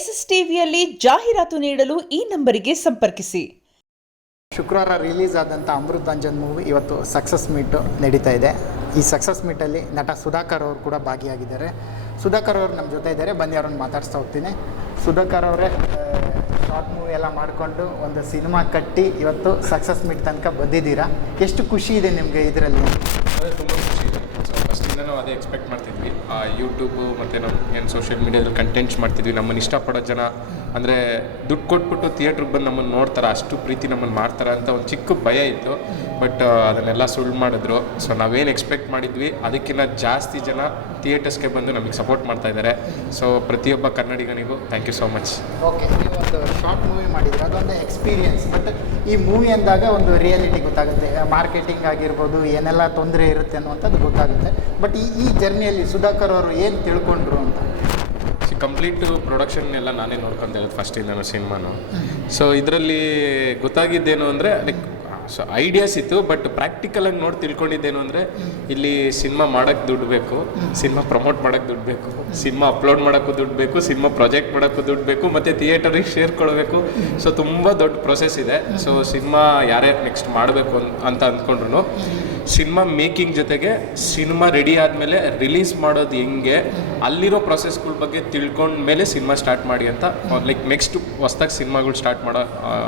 ಎಸ್ಎಸ್ಟಿವಿಯಲ್ಲಿ ಜಾಹೀರಾತು ನೀಡಲು ಈ ನಂಬರಿಗೆ ಸಂಪರ್ಕಿಸಿ. ಶುಕ್ರವಾರ ರಿಲೀಸ್ ಆದಂಥ ಅಮೃತಾಂಜನ್ ಮೂವಿ ಇವತ್ತು ಸಕ್ಸಸ್ ಮೀಟು ನಡೀತಾ ಇದೆ. ಈ ಸಕ್ಸಸ್ ಮೀಟಲ್ಲಿ ನಟ ಸುಧಾಕರ್ ಅವರು ಕೂಡ ಭಾಗಿಯಾಗಿದ್ದಾರೆ. ಸುಧಾಕರ್ ಅವರು ನಮ್ಮ ಜೊತೆ ಇದ್ದಾರೆ, ಬನ್ನಿ ಅವ್ರನ್ನ ಮಾತಾಡ್ಸ್ತಾ ಹೋಗ್ತೀನಿ. ಸುಧಾಕರ್ ಅವರೇ, ಶಾರ್ಟ್ ಮೂವಿ ಎಲ್ಲ ಮಾಡಿಕೊಂಡು ಒಂದು ಸಿನಿಮಾ ಕಟ್ಟಿ ಇವತ್ತು ಸಕ್ಸಸ್ ಮೀಟ್ ತನಕ ಬಂದಿದ್ದೀರಾ. ಎಷ್ಟು ಖುಷಿ ಇದೆ ನಿಮಗೆ ಇದರಲ್ಲಿ? ಅದೇ ತುಂಬ ಖುಷಿ ಇದೆ. ಸೊ ಫಸ್ಟಿಂದ ನಾವು ಅದೇ ಎಕ್ಸ್ಪೆಕ್ಟ್ ಮಾಡ್ತಿದ್ವಿ. ಯೂಟ್ಯೂಬು ಮತ್ತು ನಾವು ಏನು ಸೋಷಿಯಲ್ ಮೀಡಿಯಾದಲ್ಲಿ ಕಂಟೆಂಟ್ಸ್ ಮಾಡ್ತಿದ್ವಿ. ನಮ್ಮನ್ನು ಇಷ್ಟಪಡೋ ಜನ ಅಂದರೆ ದುಡ್ಡು ಕೊಟ್ಬಿಟ್ಟು ಥಿಯೇಟ್ರಿಗೆ ಬಂದು ನಮ್ಮನ್ನು ನೋಡ್ತಾರೆ, ಅಷ್ಟು ಪ್ರೀತಿ ನಮ್ಮನ್ನು ಮಾಡ್ತಾರೆ ಅಂತ ಒಂದು ಚಿಕ್ಕ ಭಯ ಇತ್ತು. ಬಟ್ ಅದನ್ನೆಲ್ಲ ಸುಳ್ಳು ಮಾಡಿದ್ರು. ಸೊ ನಾವೇನು ಎಕ್ಸ್ಪೆಕ್ಟ್ ಮಾಡಿದ್ವಿ ಅದಕ್ಕಿಂತ ಜಾಸ್ತಿ ಜನ ಥಿಯೇಟರ್ಸ್ಗೆ ಬಂದು ನಮಗೆ ಸಪೋರ್ಟ್ ಮಾಡ್ತಾ ಇದ್ದಾರೆ. ಸೊ ಪ್ರತಿಯೊಬ್ಬ ಕನ್ನಡಿಗನಿಗೂ thank you so much. Okay, ನೀವು ಒಂದು ಶಾರ್ಟ್ ಮೂವಿ ಮಾಡಿದ್ರೆ ಅದೊಂದು ಎಕ್ಸ್ಪೀರಿಯನ್ಸ್. ಬಟ್ ಈ ಮೂವಿ ಅಂದಾಗ ಒಂದು ರಿಯಾಲಿಟಿ ಗೊತ್ತಾಗುತ್ತೆ, ಮಾರ್ಕೆಟಿಂಗ್ ಆಗಿರ್ಬೋದು, ಏನೆಲ್ಲ ತೊಂದರೆ ಇರುತ್ತೆ ಅನ್ನುವಂಥದ್ದು ಗೊತ್ತಾಗುತ್ತೆ. ಬಟ್ ಈ ಜರ್ನಿಯಲ್ಲಿ ಸುಧಾಕರ್ ಅವರು ಏನು ತಿಳ್ಕೊಂಡ್ರು ಅಂತ? ಕಂಪ್ಲೀಟ್ ಪ್ರೊಡಕ್ಷನ್ ಎಲ್ಲ ನಾನೇ ನೋಡ್ಕೊತಾ ಇರೋದು ಫಸ್ಟಿಂದನೂ ಸಿನಿಮಾನು. ಸೊ ಇದರಲ್ಲಿ ಗೊತ್ತಾಗಿದ್ದೇನು ಅಂದರೆ ಲೈಕ್ ಸೊ ಐಡಿಯಾಸ್ ಇತ್ತು, ಬಟ್ ಪ್ರಾಕ್ಟಿಕಲಾಗಿ ನೋಡಿ ತಿಳ್ಕೊಂಡಿದ್ದೇನು ಅಂದರೆ ಇಲ್ಲಿ ಸಿನಿಮಾ ಮಾಡೋಕ್ಕೆ ದುಡ್ಡು ಬೇಕು, ಸಿನಿಮಾ ಪ್ರಮೋಟ್ ಮಾಡೋಕ್ಕೆ ದುಡ್ಡು ಬೇಕು, ಸಿನಿಮಾ ಅಪ್ಲೋಡ್ ಮಾಡೋಕ್ಕೂ ದುಡ್ಡು ಬೇಕು, ಸಿನಿಮಾ ಪ್ರಾಜೆಕ್ಟ್ ಮಾಡೋಕ್ಕೂ ದುಡ್ಡು ಬೇಕು, ಮತ್ತು ಥಿಯೇಟರಿಗೆ ಶೇರ್ ಕೊಡಬೇಕು. ಸೊ ತುಂಬ ದೊಡ್ಡ ಪ್ರೊಸೆಸ್ ಇದೆ. ಸೊ ಸಿನಿಮಾ ಯಾರ್ಯಾರು ನೆಕ್ಸ್ಟ್ ಮಾಡಬೇಕು ಅಂತ ಅಂದ್ಕೊಂಡ್ರು ಸಿನಿಮಾ ಮೇಕಿಂಗ್ ಜೊತೆಗೆ ಸಿನಿಮಾ ರೆಡಿ ಆದಮೇಲೆ ರಿಲೀಸ್ ಮಾಡೋದು ಹೆಂಗೆ, ಅಲ್ಲಿರೋ ಪ್ರೊಸೆಸ್ಗಳ ಬಗ್ಗೆ ತಿಳ್ಕೊಂಡ್ಮೇಲೆ ಸಿನಿಮಾ ಸ್ಟಾರ್ಟ್ ಮಾಡಿ ಅಂತ ಲೈಕ್ ನೆಕ್ಸ್ಟ್ ಹೊಸ್ದಾಗಿ ಸಿನಿಮಾಗಳು ಸ್ಟಾರ್ಟ್ ಮಾಡೋ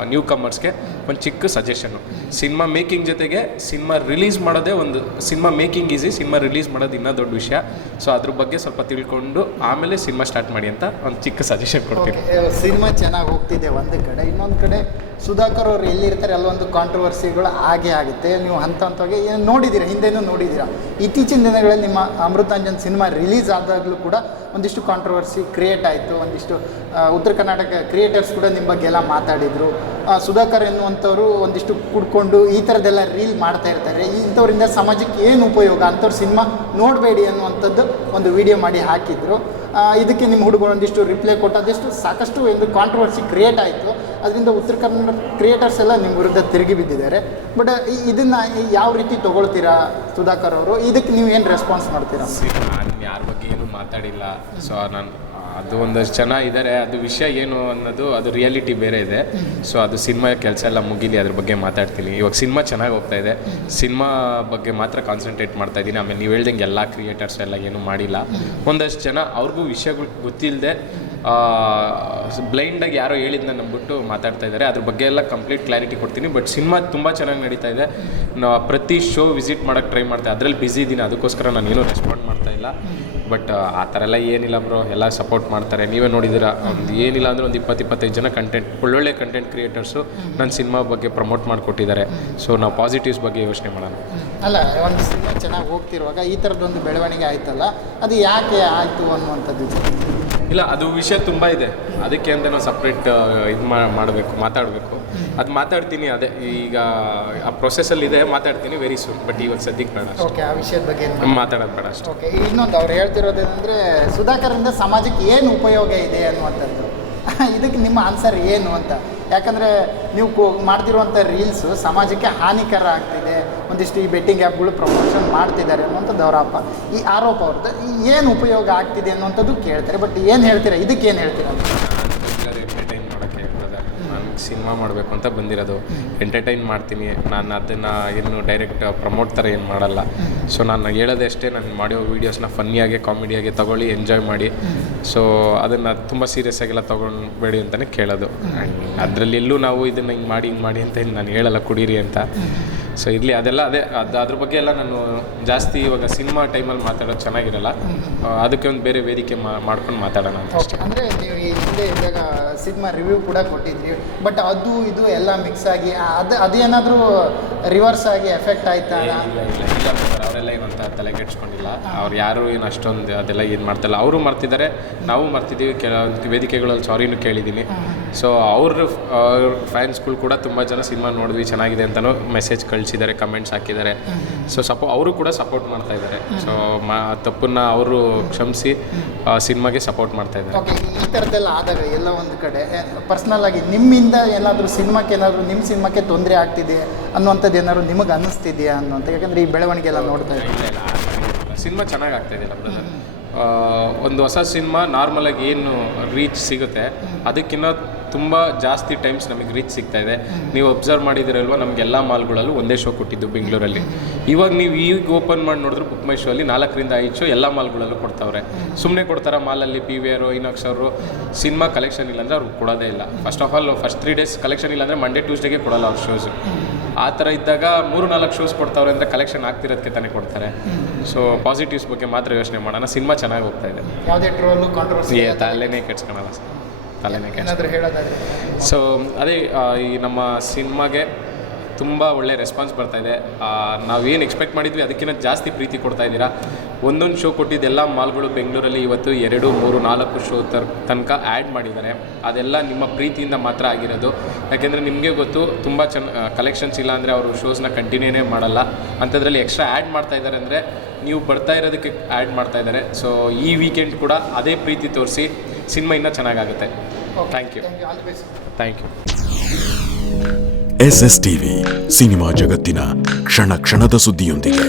ನ್ಯೂ ಕಮರ್ಸ್ಗೆ ಒಂದು ಚಿಕ್ಕ ಸಜೆಷನ್ನು. ಸಿನಿಮಾ ಮೇಕಿಂಗ್ ಜೊತೆಗೆ ಸಿನಿಮಾ ರಿಲೀಸ್ ಮಾಡೋದೇ ಒಂದು, cinema making easy, cinema release ಮಾಡೋದು ಇನ್ನೂ ದೊಡ್ಡ ವಿಷಯ. ಸೊ ಅದ್ರ ಬಗ್ಗೆ ಸ್ವಲ್ಪ ತಿಳ್ಕೊಂಡು ಆಮೇಲೆ ಸಿನಿಮಾ ಸ್ಟಾರ್ಟ್ ಮಾಡಿ ಅಂತ ಒಂದು ಚಿಕ್ಕ ಸಜೆಷನ್ ಕೊಡ್ತೀನಿ. ಸಿನಿಮಾ ಚೆನ್ನಾಗಿ ಹೋಗ್ತಿದೆ ಒಂದು ಕಡೆ, ಇನ್ನೊಂದು ಕಡೆ ಸುಧಾಕರ್ ಅವರು ಎಲ್ಲಿರ್ತಾರೆ ಅಲ್ಲೊಂದು ಕಾಂಟ್ರವರ್ಸಿಗಳು ಆಗೇ ಆಗುತ್ತೆ. ನೀವು ಹಂತವಾಗಿ ನೋಡಿದ್ದೀರಾ, ಹಿಂದೆನೂ ನೋಡಿದ್ದೀರಾ. ಇತ್ತೀಚಿನ ದಿನಗಳಲ್ಲಿ ನಿಮ್ಮ ಅಮೃತಾಂಜನ್ ಸಿನಿಮಾ ರಿಲೀಸ್ ಆದಾಗಲೂ ಕೂಡ ಒಂದಿಷ್ಟು ಕಾಂಟ್ರವರ್ಸಿ ಕ್ರಿಯೇಟ್ ಆಯಿತು. ಒಂದಿಷ್ಟು ಉತ್ತರ ಕರ್ನಾಟಕ ಕ್ರಿಯೇಟರ್ಸ್ ಕೂಡ ನಿಮ್ಮ ಬಗ್ಗೆ ಎಲ್ಲ ಮಾತಾಡಿದರು. ಸುಧಾಕರ್ ಎನ್ನುವಂಥವ್ರು ಒಂದಿಷ್ಟು ಕುಡ್ಕೊಂಡು ಈ ಥರದ್ದೆಲ್ಲ ರೀಲ್ ಮಾಡ್ತಾ ಇರ್ತಾರೆ. ಇಂಥವ್ರಿಂದ ಸಮಾಜಕ್ಕೆ ಏನು ಉಪಯೋಗ, ಅಂಥವ್ರು ಸಿನಿಮಾ ನೋಡಬೇಡಿ ಅನ್ನುವಂಥದ್ದು ಒಂದು ವಿಡಿಯೋ ಮಾಡಿ ಹಾಕಿದ್ರು. ಇದಕ್ಕೆ ನಿಮ್ಮ ಹುಡುಗರು ಒಂದಿಷ್ಟು ರಿಪ್ಲೈ ಕೊಟ್ಟದಷ್ಟು ಸಾಕಷ್ಟು ಒಂದು ಕಾಂಟ್ರವರ್ಸಿ ಕ್ರಿಯೇಟ್ ಆಯಿತು. ಅದರಿಂದ ಉತ್ತರ ಕನ್ನಡ ಕ್ರಿಯೇಟರ್ಸ್ ಎಲ್ಲ ನಿಮ್ಮ ವಿರುದ್ಧ ತಿರುಗಿ ಬಿದ್ದಿದ್ದಾರೆ. ಬಟ್ ಇದನ್ನು ಯಾವ ರೀತಿ ತೊಗೊಳ್ತೀರಾ ಸುಧಾಕರ್ ಅವರು? ಇದಕ್ಕೆ ನೀವು ಏನು ರೆಸ್ಪಾನ್ಸ್ ಮಾಡ್ತೀರಾ? ನಾನು ಯಾರ ಬಗ್ಗೆ ಏನೂ ಮಾತಾಡಿಲ್ಲ. ಸೊ ನಾನು ಅದು ಒಂದಷ್ಟು ಜನ ಇದ್ದಾರೆ, ಅದು ವಿಷಯ ಏನು ಅನ್ನೋದು ಅದು ರಿಯಾಲಿಟಿ ಬೇರೆ ಇದೆ. ಸೊ ಅದು ಸಿನಿಮಾ ಕೆಲಸ ಎಲ್ಲ ಮುಗಿಲಿ, ಅದ್ರ ಬಗ್ಗೆ ಮಾತಾಡ್ತೀನಿ. ಇವಾಗ ಸಿನಿಮಾ ಚೆನ್ನಾಗಿ ಹೋಗ್ತಾ ಇದೆ, ಸಿನಿಮಾ ಬಗ್ಗೆ ಮಾತ್ರ ಕಾನ್ಸಂಟ್ರೇಟ್ ಮಾಡ್ತಾ ಇದ್ದೀನಿ. ಆಮೇಲೆ ನೀವು ಹೇಳ್ದಂಗೆ ಎಲ್ಲ ಕ್ರಿಯೇಟರ್ಸ್ ಎಲ್ಲ ಏನೂ ಮಾಡಿಲ್ಲ. ಒಂದಷ್ಟು ಜನ ಅವ್ರಿಗೂ ವಿಷಯಗಳು ಗೊತ್ತಿಲ್ಲದೆ ಬ್ಲೈಂಡಾಗಿ ಯಾರೋ ಹೇಳಿದ್ನ ನಂಬಿಟ್ಟು ಮಾತಾಡ್ತಾ ಇದ್ದಾರೆ. ಅದ್ರ ಬಗ್ಗೆ ಎಲ್ಲ ಕಂಪ್ಲೀಟ್ ಕ್ಲಾರಿಟಿ ಕೊಡ್ತೀನಿ. ಬಟ್ ಸಿನಿಮಾ ತುಂಬ ಚೆನ್ನಾಗಿ ನಡೀತಾ ಇದೆ. ಪ್ರತಿ ಶೋ ವಿಸಿಟ್ ಮಾಡೋಕ್ಕೆ ಟ್ರೈ ಮಾಡ್ತಾ, ಅದರಲ್ಲಿ ಬ್ಯುಸಿ ಇದ್ದೀನಿ, ಅದಕ್ಕೋಸ್ಕರ ನಾನು ಏನೂ ರೆಸ್ಪಾಂಡ್ ಮಾಡ್ತಾ ಇಲ್ಲ. ಬಟ್ ಆ ಥರ ಎಲ್ಲ ಏನಿಲ್ಲ ಬ್ರೋ, ಎಲ್ಲ ಸಪೋರ್ಟ್ ಮಾಡ್ತಾರೆ. ನೀವೇ ನೋಡಿದ್ದೀರಾ, ಒಂದು ಏನಿಲ್ಲ ಅಂದರೆ ಒಂದು 20-25 ಜನ ಒಳ್ಳೊಳ್ಳೆ ಕಂಟೆಂಟ್ ಕ್ರಿಯೇಟರ್ಸು ನನ್ನ ಸಿನಿಮಾ ಬಗ್ಗೆ ಪ್ರಮೋಟ್ ಮಾಡಿಕೊಟ್ಟಿದ್ದಾರೆ. ಸೊ ನಾವು ಪಾಸಿಟಿವ್ಸ್ ಬಗ್ಗೆ ಯೋಚನೆ ಮಾಡೋಣ. ಅಲ್ಲ, ಒಂದು ಸಿನಿಮಾ ಚೆನ್ನಾಗಿ ಹೋಗ್ತಿರುವಾಗ ಈ ಥರದ್ದೊಂದು ಬೆಳವಣಿಗೆ ಆಯ್ತಲ್ಲ, ಅದು ಯಾಕೆ ಆಯಿತು ಅನ್ನುವಂಥದ್ದು? ಇಲ್ಲ, ಅದು ವಿಷಯ ತುಂಬ ಇದೆ, ಅದಕ್ಕೆ ಅಂತ ನಾವು ಸಪ್ರೇಟ್ ಇದು ಮಾತಾಡಬೇಕು. ಅದು ಮಾತಾಡ್ತೀನಿ. ಅದೇ ಈಗ ಆ ಪ್ರೊಸೆಸಲ್ಲಿ ಇದೆ, ಮಾತಾಡ್ತೀನಿ ವೆರಿ ಸೂನ್. ಬಟ್ ಇವಾಗ ಸದ್ಯಕ್ಕೆ ಬೇಡ. ಓಕೆ, ಆ ವಿಷಯದ ಬಗ್ಗೆ ಮಾತಾಡೋದು ಬೇಡ ಅಷ್ಟೇ. ಓಕೆ, ಇನ್ನೊಂದು ಅವ್ರು ಹೇಳ್ತಿರೋದೇನೆಂದರೆ ಸುಧಾಕರಿಂದ ಸಮಾಜಕ್ಕೆ ಏನು ಉಪಯೋಗ ಇದೆ ಅನ್ನುವಂಥದ್ದು. ಇದಕ್ಕೆ ನಿಮ್ಮ ಆನ್ಸರ್ ಏನು ಅಂತ? ಯಾಕಂದರೆ ನೀವು ಮಾಡ್ತಿರುವಂಥ ರೀಲ್ಸು ಸಮಾಜಕ್ಕೆ ಹಾನಿಕರ ಆಗ್ತಿದೆ, ಒಂದಿಷ್ಟು ಈ ಬೆಟ್ಟಿಂಗ್ ಆ್ಯಪ್ಗಳು ಪ್ರಮೋಷನ್ ಮಾಡ್ತಿದ್ದಾರೆ ಅನ್ನುವಂಥದ್ದು ಅವರ ಈ ಆರೋಪ ಅವ್ರದ್ದು. ಏನು ಉಪಯೋಗ ಆಗ್ತಿದೆ ಅನ್ನುವಂಥದ್ದು ಕೇಳ್ತಾರೆ. ಬಟ್ ಏನು ಹೇಳ್ತೀರಾ, ಇದಕ್ಕೆ ಏನು ಹೇಳ್ತೀರಾ? ಎಂಟರ್ಟೈನ್ ಮಾಡೋಕ್ಕೆ ಇರ್ತದೆ. ನಾನು ಸಿನಿಮಾ ಮಾಡಬೇಕು ಅಂತ ಬಂದಿರೋದು, ಎಂಟರ್ಟೈನ್ ಮಾಡ್ತೀನಿ. ನಾನು ಅದನ್ನು ಏನು ಡೈರೆಕ್ಟ್ ಪ್ರಮೋಟ್ ಥರ ಏನು ಮಾಡಲ್ಲ. ಸೊ ನಾನು ಹೇಳೋದೇ ಅಷ್ಟೇ, ನಾನು ಮಾಡೋ ವೀಡಿಯೋಸ್ನ ಫನ್ನಿಯಾಗಿ ಕಾಮಿಡಿಯಾಗಿ ತೊಗೊಳ್ಳಿ, ಎಂಜಾಯ್ ಮಾಡಿ. ಸೊ ಅದನ್ನು ತುಂಬ ಸೀರಿಯಸ್ ಆಗಿಲ್ಲ ತೊಗೊಳ್ಬೇಡಿ ಅಂತಲೇ ಕೇಳೋದು. ಅದರಲ್ಲಿ ಎಲ್ಲೂ ನಾವು ಇದನ್ನು ಹಿಂಗೆ ಮಾಡಿ ಅಂತ ನಾನು ಹೇಳಲ್ಲ, ಕುಡೀರಿ ಅಂತ. ಸೊ ಇರಲಿ, ಅದೆಲ್ಲ ಅದ್ರ ಬಗ್ಗೆ ಎಲ್ಲ ನಾನು ಜಾಸ್ತಿ ಇವಾಗ ಸಿನಿಮಾ ಟೈಮಲ್ಲಿ ಮಾತಾಡೋದು ಚೆನ್ನಾಗಿರಲ್ಲ. ಅದಕ್ಕೆ ಒಂದು ಬೇರೆ ವೇದಿಕೆ ಮಾಡ್ಕೊಂಡು ಮಾತಾಡೋಣ ಅಂತ ಅಷ್ಟೇ. ಅಂದರೆ ನೀವು ಈ ಹಿಂದೆ ಇದ್ದಾಗ ಸಿನಿಮಾ ರಿವ್ಯೂ ಕೂಡ ಕೊಟ್ಟಿದ್ರಿ. ಬಟ್ ಅದು ಇದು ಎಲ್ಲ ಮಿಕ್ಸ್ ಆಗಿ ಅದೇನಾದರೂ ರಿವರ್ಸ್ ಆಗಿ ಎಫೆಕ್ಟ್ ಆಯ್ತಾ? ಇಲ್ಲ ಅವರೆಲ್ಲ ಏನಂತ ತಲೆ ಕೆಡ್ಸ್ಕೊಂಡಿಲ್ಲ. ಅವ್ರು ಯಾರು ಏನು ಅಷ್ಟೊಂದು ಅದೆಲ್ಲ ಏನು ಮಾಡ್ತಾಯಿಲ್ಲ. ಅವರು ಮರ್ತಿದ್ದಾರೆ, ನಾವು ಮರ್ತಿದ್ದೀವಿ. ಕೆಲವೊಂದು ವೇದಿಕೆಗಳಲ್ಲಿ ಸಾರಿನೂ ಕೇಳಿದ್ದೀನಿ. ಸೊ ಅವ್ರ ಫ್ಯಾನ್ಸ್ಗಳು ಕೂಡ ತುಂಬ ಜನ ಸಿನಿಮಾ ನೋಡಿದ್ವಿ, ಚೆನ್ನಾಗಿದೆ ಅಂತಲೂ ಮೆಸೇಜ್ ಕಳಿಸಿದ್ದಾರೆ, ಕಮೆಂಟ್ಸ್ ಹಾಕಿದ್ದಾರೆ. ಸೊ ಅವರು ಕೂಡ ಸಪೋರ್ಟ್ ಮಾಡ್ತಾ ಇದ್ದಾರೆ. ಸೊ ತಪ್ಪನ್ನು ಅವರು ಕ್ಷಮಿಸಿ ಸಿನಿಮಾಗೆ ಸಪೋರ್ಟ್ ಮಾಡ್ತಾ ಇದ್ದಾರೆ. ಓಕೆ, ಈ ಥರದ್ದೆಲ್ಲ ಆದಾಗ ಎಲ್ಲ ಒಂದು ಕಡೆ ಪರ್ಸ್ನಲ್ ಆಗಿ ನಿಮ್ಮಿಂದ ಏನಾದರೂ ನಿಮ್ಮ ಸಿನಿಮಾಕ್ಕೆ ತೊಂದರೆ ಆಗ್ತಿದೆ ಅನ್ನುವಂಥದ್ದು ಏನಾದ್ರು ನಿಮಗೆ ಅನ್ನಿಸ್ತಿದೆಯಾ ಅನ್ನುವಂಥ? ಯಾಕಂದರೆ ಈ ಬೆಳವಣಿಗೆ ಎಲ್ಲ ನೋಡ್ತಾ ಇದ್ದೀವಿ. ಸಿನಿಮಾ ಚೆನ್ನಾಗಿ ಆಗ್ತಾಯಿದೆಯಲ್ಲ ಬ್ರದರ್. ಒಂದು ಹೊಸ ಸಿನಿಮಾ ನಾರ್ಮಲಾಗಿ ಏನು ರೀಚ್ ಸಿಗುತ್ತೆ ಅದಕ್ಕಿಂತ ತುಂಬ ಜಾಸ್ತಿ ಟೈಮ್ಸ್ ನಮಗೆ ರೀಚ್ ಸಿಗ್ತಾ ಇದೆ. ನೀವು ಅಬ್ಸರ್ವ್ ಮಾಡಿದಿರಲ್ವ, ನಮಗೆಲ್ಲ ಮಾಲ್ಗಳಲ್ಲೂ ಒಂದೇ ಶೋ ಕೊಟ್ಟಿದ್ದು ಬೆಂಗಳೂರಲ್ಲಿ. ಇವಾಗ ನೀವು ಈಗ ಓಪನ್ ಮಾಡಿ ನೋಡಿದ್ರೆ ಬುಕ್ ಮೈ ಶೋ ಅಲ್ಲಿ 4ರಿಂದ 5 ಶೋ ಎಲ್ಲ ಮಾಲ್ಗಳಲ್ಲೂ ಕೊಡ್ತಾವ್ರೆ. ಸುಮ್ಮನೆ ಕೊಡ್ತಾರೆ ಮಾಲಲ್ಲಿ PVR, ಇನಾಕ್ಸ್ ಅವರು ಸಿನಿಮಾ ಕಲೆಕ್ಷನ್ ಇಲ್ಲಾಂದರೆ ಅವ್ರು ಕೊಡೋದೇ ಇಲ್ಲ. First of all first 3 days collection ಇಲ್ಲಾಂದರೆ ಮಂಡೇ ಟ್ಯೂಸ್ಡೇಗೆ ಕೊಡೋಲ್ಲ ಅವ್ರ ಶೋಸು. ಆ ಥರ ಇದ್ದಾಗ 3-4 ಶೋಸ್ ಕೊಡ್ತಾವ್ರೆ ಅಂದರೆ ಕಲೆಕ್ಷನ್ ಆಗ್ತಿರೋದಕ್ಕೆ ತಾನೇ ಕೊಡ್ತಾರೆ. ಸೊ ಪಾಸಿಟಿವ್ಸ್ ಬಗ್ಗೆ ಮಾತ್ರ ಯೋಚನೆ ಮಾಡೋಣ. ಸಿನಿಮಾ ಚೆನ್ನಾಗಿ ಹೋಗ್ತಾ ಇದೆ. ಯಾವುದೇ ಟ್ರೋಲು ಕಾಂಟ್ರವರ್ಸಿ ತಲೆನೇ ಕೆಡ್ಸ್ಕೊಳಲ್ಲ ಸರ್, ತಲೆನೇ ಏನಾದರೂ ಹೇಳೋದಾದ್ರೆ. ಸೊ ಅದೇ ಈ ನಮ್ಮ ಸಿನಿಮಾಗೆ ತುಂಬ ಒಳ್ಳೆ ರೆಸ್ಪಾನ್ಸ್ ಬರ್ತಾಯಿದೆ. ನಾವೇನು ಎಕ್ಸ್ಪೆಕ್ಟ್ ಮಾಡಿದ್ವಿ ಅದಕ್ಕಿಂತ ಜಾಸ್ತಿ ಪ್ರೀತಿ ಕೊಡ್ತಾ ಇದ್ದೀರಾ. ಒಂದೊಂದು ಶೋ ಕೊಟ್ಟಿದ್ದೆಲ್ಲ ಮಾಲ್ಗಳು ಬೆಂಗಳೂರಲ್ಲಿ ಇವತ್ತು 2, 3, 4 ಶೋ ತನಕ ಆ್ಯಡ್ ಮಾಡಿದ್ದಾರೆ. ಅದೆಲ್ಲ ನಿಮ್ಮ ಪ್ರೀತಿಯಿಂದ ಮಾತ್ರ ಆಗಿರೋದು. ಯಾಕೆಂದರೆ ನಿಮಗೆ ಗೊತ್ತು, ತುಂಬ ಕಲೆಕ್ಷನ್ಸ್ ಇಲ್ಲ ಅಂದರೆ ಅವರು ಶೋಸ್ನ ಕಂಟಿನ್ಯೂನೇ ಮಾಡಲ್ಲ. ಅಂಥದ್ರಲ್ಲಿ ಎಕ್ಸ್ಟ್ರಾ ಆ್ಯಡ್ ಮಾಡ್ತಾ ಇದ್ದಾರೆ ಅಂದರೆ ನೀವು ಬರ್ತಾ ಇರೋದಕ್ಕೆ ಆ್ಯಡ್ ಮಾಡ್ತಾ ಇದ್ದಾರೆ. ಸೊ ಈ ವೀಕೆಂಡ್ ಕೂಡ ಅದೇ ಪ್ರೀತಿ ತೋರಿಸಿ ಸಿನಿಮಾ ಇನ್ನೂ ಚೆನ್ನಾಗಾಗುತ್ತೆ. Thank you. Thank you. SSTV cinema ಜಗತ್ತಿನ ಕ್ಷಣ ಕ್ಷಣದ ಸುದ್ದಿಯೊಂದಿಗೆ.